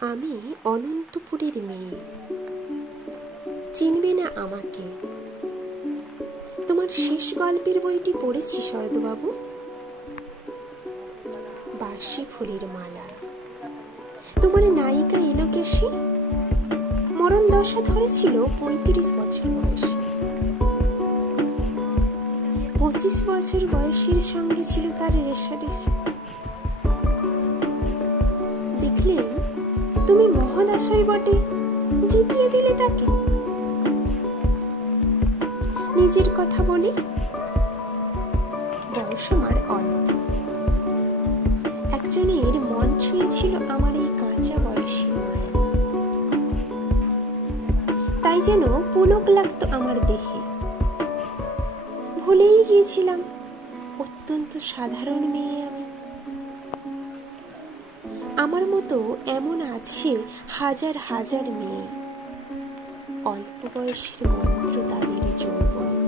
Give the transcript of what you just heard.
আমি অনন্তপুরের মেয়ে, চিনবে না আমাকে। তোমার শেষ গল্পের বইটি পড়েছি শরৎবাবু। বাসি ফুলের মালা। তোমার নায়িকা এলোকেশী মরণ দশা ধরেছিল ৩৫ বছর বয়সে। ২৫ বছর বয়সের সঙ্গে ছিল তার রেশারেশি। দেখলেন তুমি মহদাশয় বটে, জিতিয়ে দিলে তাকে। নিজের কথা বলি, বয়স আমার অল্প। একজনের মন ছুঁয়েছিল আমার এই কাঁচা বয়সের মায়া। তাই যেন পুলক লাগতো আমার দেহে। ভুলেই গিয়েছিলাম অত্যন্ত সাধারণ মেয়ে আমি। আমার মতো এমন আছে হাজার হাজার মেয়ে, অল্প বয়সের মন্ত্র তাদের যৌবন।